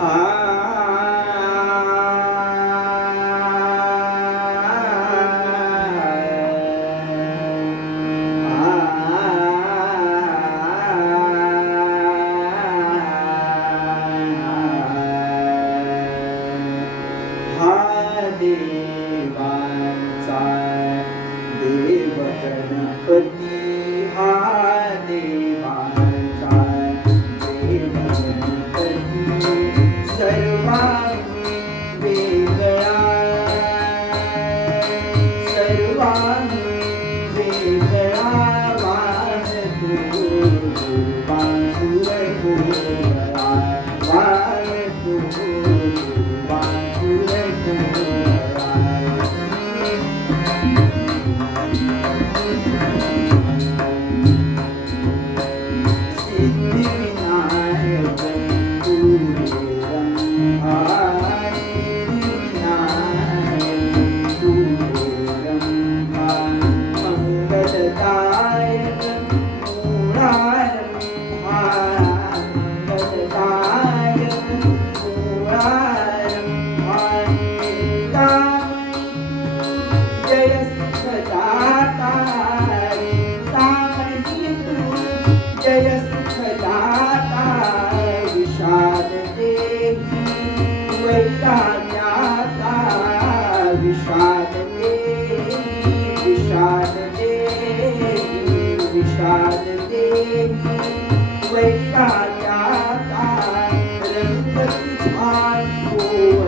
Ah, Break out, God, I'm the one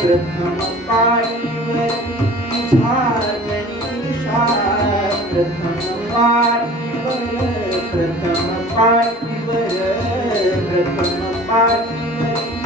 प्रथम पाणीवरी झागणीशा प्रथम पाणीवर प्रथम पाणीवर प्रथम पाणीवरी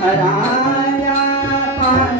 Raya Pasha.